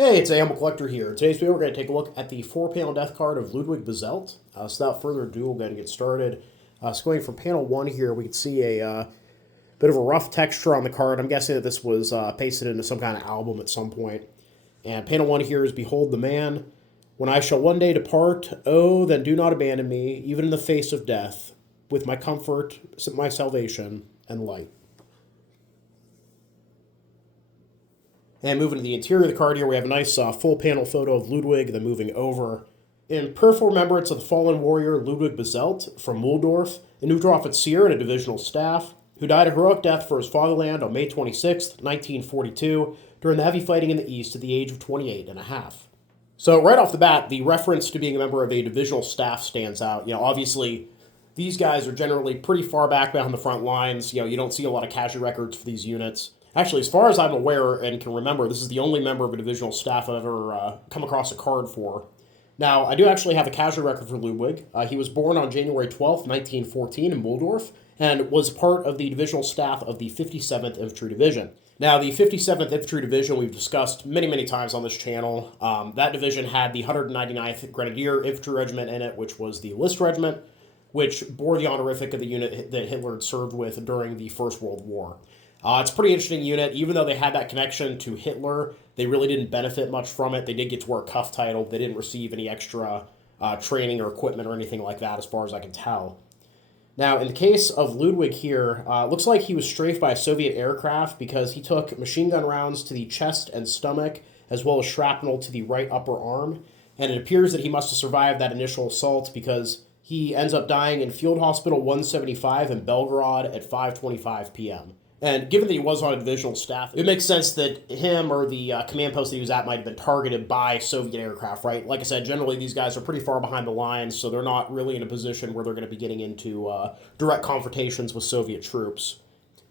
Hey, it's Animal Collector here. Today's video, we're going to take a look at the 4-panel death card of Ludwig Bazelt. So without further ado, we're going to get started. So going from panel 1 here, we can see a bit of a rough texture on the card. I'm guessing that this was pasted into some kind of album at some point. And panel 1 here is Behold the Man. When I shall one day depart, oh, then do not abandon me, even in the face of death, with my comfort, my salvation, and light. And moving to the interior of the card here, we have a nice full panel photo of Ludwig, then moving over. In prayerful remembrance of the fallen warrior Ludwig Bazelt from Muhldorf, an Unteroffizier and a divisional staff, who died a heroic death for his fatherland on May 26, 1942, during the heavy fighting in the East at the age of 28 and a half. So right off the bat, the reference to being a member of a divisional staff stands out. Obviously, these guys are generally pretty far back behind the front lines. You don't see a lot of casualty records for these units. Actually, as far as I'm aware and can remember, this is the only member of a divisional staff I've ever come across a card for. Now, I do actually have a casualty record for Ludwig. He was born on January 12th, 1914 in Muhldorf, and was part of the divisional staff of the 57th Infantry Division. Now, the 57th Infantry Division we've discussed many times on this channel. That division had the 199th Grenadier Infantry Regiment in it, which was the List Regiment, which bore the honorific of the unit that Hitler had served with during the First World War. It's a pretty interesting unit. Even though they had that connection to Hitler, they really didn't benefit much from it. They did get to wear a cuff title. They didn't receive any extra training or equipment or anything like that, as far as I can tell. Now, in the case of Ludwig here, it looks like he was strafed by a Soviet aircraft because he took machine gun rounds to the chest and stomach, as well as shrapnel to the right upper arm. And it appears that he must have survived that initial assault because he ends up dying in Field Hospital 175 in Belgorod at 5:25 p.m. And given that he was on a divisional staff, it makes sense that him or the command post that he was at might have been targeted by Soviet aircraft, right? Like I said, generally these guys are pretty far behind the lines, so they're not really in a position where they're going to be getting into direct confrontations with Soviet troops.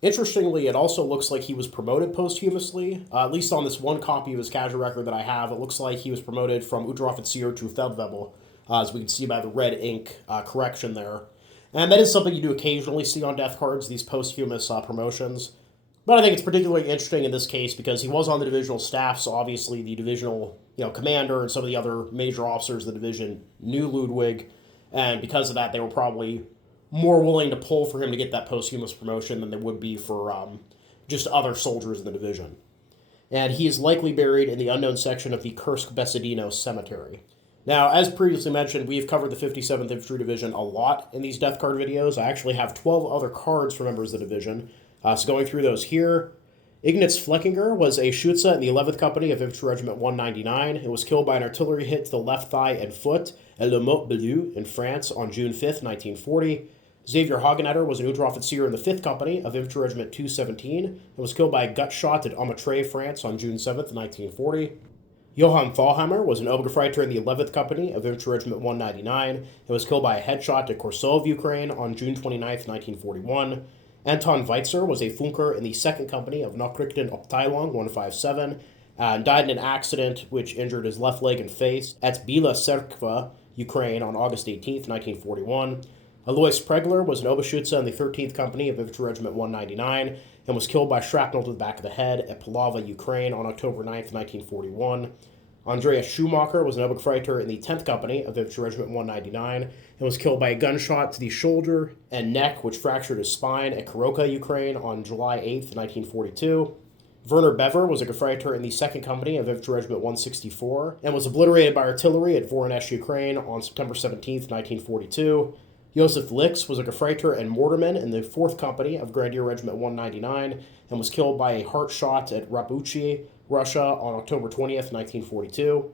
Interestingly, it also looks like he was promoted posthumously. At least on this one copy of his casualty record that I have, it looks like he was promoted from Unteroffizier to Feldwebel, as we can see by the red ink correction there. And that is something you do occasionally see on death cards, these posthumous promotions. But I think it's particularly interesting in this case because he was on the divisional staff, so obviously the divisional commander and some of the other major officers of the division knew Ludwig, and because of that, they were probably more willing to pull for him to get that posthumous promotion than they would be for just other soldiers in the division. And he is likely buried in the unknown section of the Kursk-Besedino cemetery. Now, as previously mentioned, we have covered the 57th Infantry Division a lot in these death card videos. I actually have 12 other cards for members of the division. So going through those here, Ignaz Fleckinger was a Schütze in the 11th Company of Infantry Regiment 199. It was killed by an artillery hit to the left thigh and foot at Le Mot-Bellu in France on June 5th, 1940. Xavier Hagenetter was an Unteroffizier in the 5th Company of Infantry Regiment 217 and was killed by a gut shot at Aumôtrait, France on June 7th, 1940. Johann Thalhammer was an Obergefreiter in the 11th Company of Infantry Regiment 199 and was killed by a headshot at Korsov, Ukraine on June 29, 1941. Anton Weitzer was a Funker in the 2nd Company of Nachrichten Abteilung 157 and died in an accident which injured his left leg and face at Bila Tserkva, Ukraine on August 18, 1941. Alois Pregler was an Oberschütze in the 13th Company of Infantry Regiment 199 and was killed by shrapnel to the back of the head at Polava, Ukraine on October 9, 1941. Andreas Schumacher was an Obergefreiter in the 10th Company of Infantry Regiment 199 and was killed by a gunshot to the shoulder and neck, which fractured his spine at Kuroka, Ukraine on July 8, 1942. Werner Bever was a Gefreiter in the 2nd Company of Infantry Regiment 164 and was obliterated by artillery at Voronezh, Ukraine on September 17, 1942. Josef Lix was a Gefreiter and mortarman in the 4th Company of Grenadier Regiment 199 and was killed by a heart shot at Rabuchi, Russia on October 20th, 1942.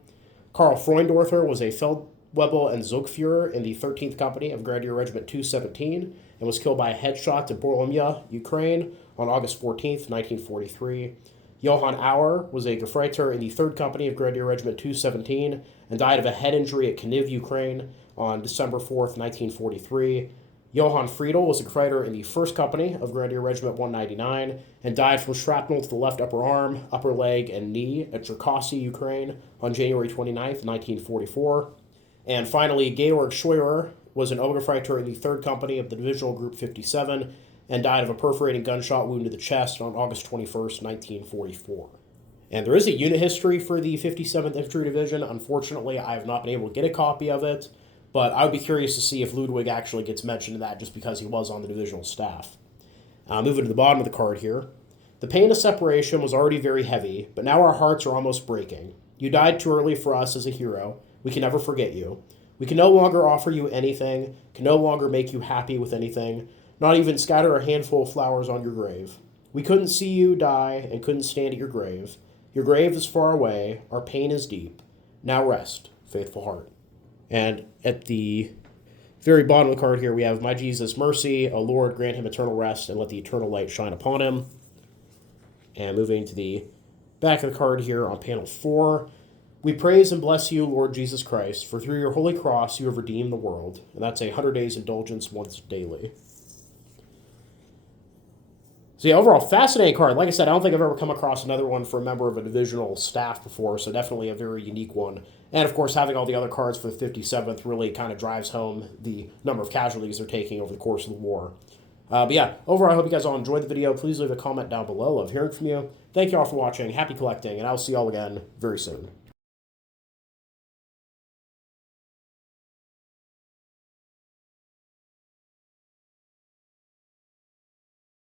Karl Freundorfer was a Feldwebel and Zugführer in the 13th Company of Grenadier Regiment 217 and was killed by a headshot at Boromya, Ukraine on August 14th, 1943. Johann Auer was a Gefreiter in the 3rd Company of Grenadier Regiment 217 and died of a head injury at Kaniv, Ukraine on December 4th, 1943. Johann Friedel was a Gefreiter in the 1st Company of Grenadier Regiment 199 and died from shrapnel to the left upper arm, upper leg, and knee at Cherkasy, Ukraine on January 29th, 1944. And finally, Georg Scheurer was an Obergefreiter in the 3rd Company of the Divisional Group 57 and died of a perforating gunshot wound to the chest on August 21st, 1944. And there is a unit history for the 57th Infantry Division. Unfortunately, I have not been able to get a copy of it, but I would be curious to see if Ludwig actually gets mentioned in that just because he was on the divisional staff. Moving to the bottom of the card here. The pain of separation was already very heavy, but now our hearts are almost breaking. You died too early for us as a hero. We can never forget you. We can no longer offer you anything, can no longer make you happy with anything, not even scatter a handful of flowers on your grave. We couldn't see you die and couldn't stand at your grave. Your grave is far away, our pain is deep. Now rest, faithful heart. And at the very bottom of the card here, we have, My Jesus, mercy, O Lord, grant him eternal rest, and let the eternal light shine upon him. And moving to the back of the card here on panel 4, we praise and bless you, Lord Jesus Christ, for through your holy cross you have redeemed the world. And that's a 100 days indulgence once daily. So yeah, overall, fascinating card. Like I said, I don't think I've ever come across another one for a member of a divisional staff before, so definitely a very unique one. And of course, having all the other cards for the 57th really kind of drives home the number of casualties they're taking over the course of the war. But yeah, overall, I hope you guys all enjoyed the video. Please leave a comment down below. Love hearing from you. Thank you all for watching. Happy collecting, and I'll see you all again very soon.